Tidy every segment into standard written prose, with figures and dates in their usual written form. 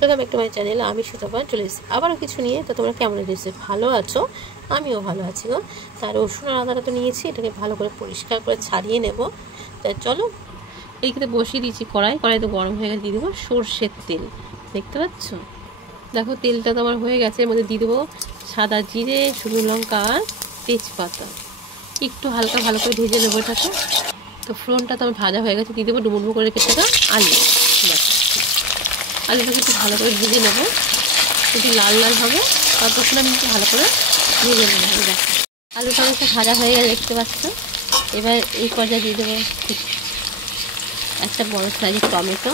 Welcome back to my channel. আমি সুতপা চলে এসেছি আবারও কিছু নিয়ে। তো তোমরা কেমন আছো? ভালো আছো? আমিও ভালো আছি গো। তার রসুন আর আদাটা তো নিয়েছি, এটাকে ভালো করে পরিষ্কার করে ছাড়িয়ে নেব। তাই চলো, এইখানে বসিয়ে দিয়েছি কড়াই তো গরম হয়ে গেছে। দিয়ে দেবো সর্ষের তেল, দেখতে পাচ্ছ? দেখো তেলটা তো আমার হয়ে গেছে। এর মধ্যে দিয়ে দেবো সাদা জিরে, শুকনো লঙ্কা আর তেজপাতা। একটু হালকা ভালো করে ভেজে নেবো এটাকে। তো ফোড়নটা তো আমার ভাজা হয়ে গেছে। দিয়ে দেবো ডুমো করে কেটে থাকা আলু। আলুটাকে একটু ভালো করে ভেজে নেবো, একটু লাল লাল হবে ততক্ষণ আমি একটু ভালো করে ভেজে নেবো। দেখো আলুটা অনেকটা ভাজা হয়ে গেলে, দেখতে পাচ্ছ। এবার এই পর্যায়ে দিয়ে দেবো একটা বড় সাইজের টমেটো,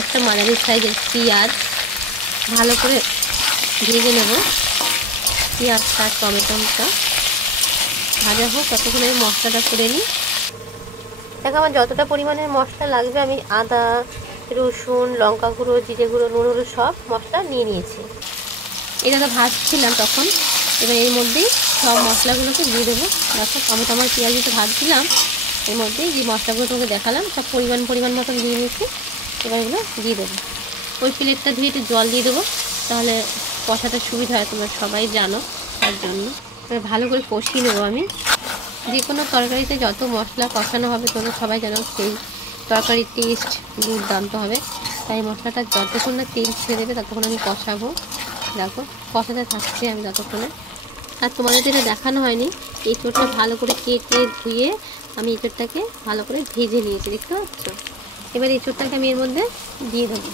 একটা মাঝারি সাইজের পেঁয়াজ। ভালো করে ভেজে নেব পেঁয়াজটা আর টমেটোটা ভাজা হোক, ততক্ষণ আমি মশলাটা করে নিই। দেখো আমার যতটা পরিমাণের মশলা লাগবে আমি আদা, রসুন, লঙ্কা গুঁড়ো, জিরে গুঁড়ো, নুন হলুদ সব মশলা নিয়ে নিয়েছি। এটা তো ভাজছিলাম তখন। এবার এর মধ্যেই সব মশলাগুলোকে দিয়ে দেবো। দেখো টমেটো আমার পেঁয়াজ তো ভাজছিলাম, এর মধ্যেই যে মশলাগুলো তোমাকে দেখালাম সব পরিমাণ মতন দিয়ে নিয়েছি। এবার এগুলো দিয়ে দেবো। ওই প্লেটটা ধুয়ে একটু জল দিয়ে দেবো, তাহলে কষাটা সুবিধা হয়, তোমরা সবাই জানো, তার জন্য। এবার ভালো করে কষিয়ে নেবো আমি। যে কোনো তরকারিতে যত মশলা কষানো হবে তোমরা সবাই জানো সেই তরকারির টেস্ট দুর্দান্ত হবে। তাই মশলাটা যতক্ষণ না তেল ছেড়ে দেবে ততক্ষণ আমি কষাবো। দেখো কষাতে থাকছে আমি ততক্ষণে। আর তোমাদের যেটা দেখানো হয়নি, এঁচোড়টা ভালো করে কেটে ধুয়ে আমি এঁচোড়টাকে ভালো করে ভেজে নিয়েছি, দেখতে পাচ্ছ? এবার এঁচোড়টাকে আমি এর মধ্যে দিয়ে দেবো।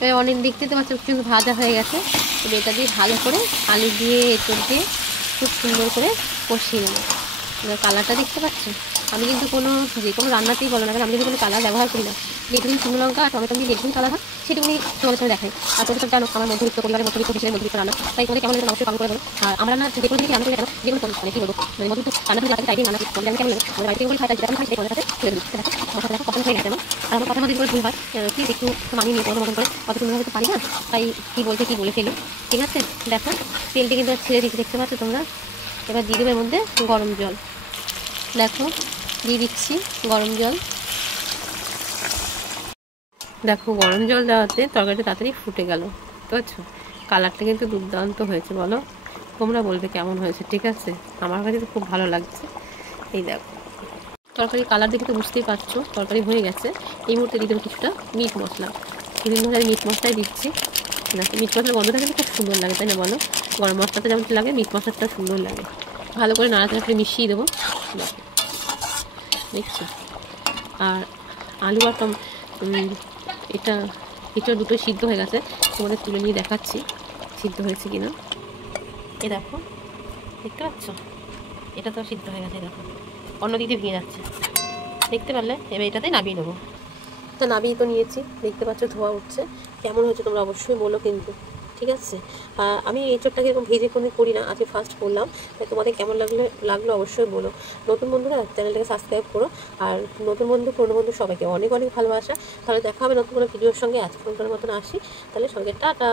এবার অনেক দেখতে পাচ্ছ কিন্তু ভাজা হয়ে গেছে। এবার এটা দিয়ে ভালো করে আলু দিয়ে এঁচোড় দিয়ে খুব সুন্দর করে কষিয়ে নেবো। এবার কালারটা দেখতে পাচ্ছ? আমি কিন্তু যে কোনো রান্নাতেই বলো না কেন, আমি কিন্তু কোনো কালার ব্যবহার করি না। যেটুকুনি শুকনো লঙ্কা আর টমেটো দিয়ে যেটুকুনি কালার হয় সেটুকুনি তোমাদের সঙ্গে দেখাই। আর তোদের জানো আমার মধ্যবিত্ত পরিবারের মধ্যবিত্ত হিসেবে মধ্যবিত্ত রান্না, তাই তোমাদের কেমন লাগে অবশ্যই কমেন্ট করে বলো। আর আমরা না যে কোনো দিকে রান্না করি কেন, যে কোনো মানে কী বলবো, মানে মধ্যবিত্ত রান্না করে তাই রান্না করি। আমি কেমন লাগে আমাদের বাড়িতে বলি খাই, তাই যেটা আমি খাই সেটা তোমাদের সাথে ছেড়ে দিচ্ছি। দেখো মশলা দেখো পছন্দ হয়ে গেছে আমার। আর আমার কথা মধ্যে করে ভুল হয়, প্লিজ একটু মানিয়ে নিয়ে কোনো মতন করে, কত সুন্দর হয়তো পারি না, তাই কী বলছে কী বলে ফেলি। ঠিক আছে? দেখো তেলটি কিন্তু ছেড়ে দিচ্ছি, দেখতে পাচ্ছ তোমরা? এবার দিয়ে দেবো এর মধ্যে গরম জল। দেখো দিয়ে দিচ্ছি গরম জল। দেখো গরম জল দেওয়াতে তরকারিটা তাড়াতাড়ি ফুটে গেল, বুঝতে পারছো? কালারটা কিন্তু দুর্দান্ত হয়েছে। বলো তোমরা বলবে কেমন হয়েছে। ঠিক আছে, আমার কাছে তো খুব ভালো লাগছে। এই দেখো তরকারি কালার দেখে তো বুঝতেই পারছো তরকারি হয়ে গেছে। এই মুহূর্তে দিয়ে দেবো কিছুটা মিট মশলা। বিভিন্ন ধরনের মিট মশলাই দিচ্ছি। দেখো মিট মশলার গন্ধটা কিন্তু খুব সুন্দর লাগে, তাই না বলো? গরম মশলাটা যেমন লাগে মিট মশলাটা সুন্দর লাগে। ভালো করে নাড়াচাড়া করে মিশিয়ে দেবো। দেখো দেখছো? আর আলু আর এটা দুটো সিদ্ধ হয়ে গেছে। তোমাদের তুলে নিয়ে দেখাচ্ছি সিদ্ধ হয়েছে কিনা। এ দেখো দেখতে পাচ্ছ? এটা তো সিদ্ধ হয়ে গেছে। দেখো অন্য দিকে ভেঙে যাচ্ছে, দেখতে পারলে? এবার এটাতে নামিয়ে নেবো। তো নামিয়ে তো নিয়েছি, দেখতে পাচ্ছ ধোয়া উঠছে। কেমন হয়েছে তোমরা অবশ্যই বলো কিন্তু। ঠিক আছে? আমি এঁচোড়টাকে এরকম ভেজে কোনো করি না, আজকে ফার্স্ট করলাম। তাই তোমাদের কেমন লাগলো অবশ্যই বলো। নতুন বন্ধুরা চ্যানেলটাকে সাবস্ক্রাইব করো। আর নতুন বন্ধু পুরনো বন্ধু সবাইকে অনেক অনেক ভালোবাসা। তাহলে দেখা হবে নতুন কোনো ভিডিওর সঙ্গে। আজকের মতন আসি, তাহলে সবাইকে টাটা।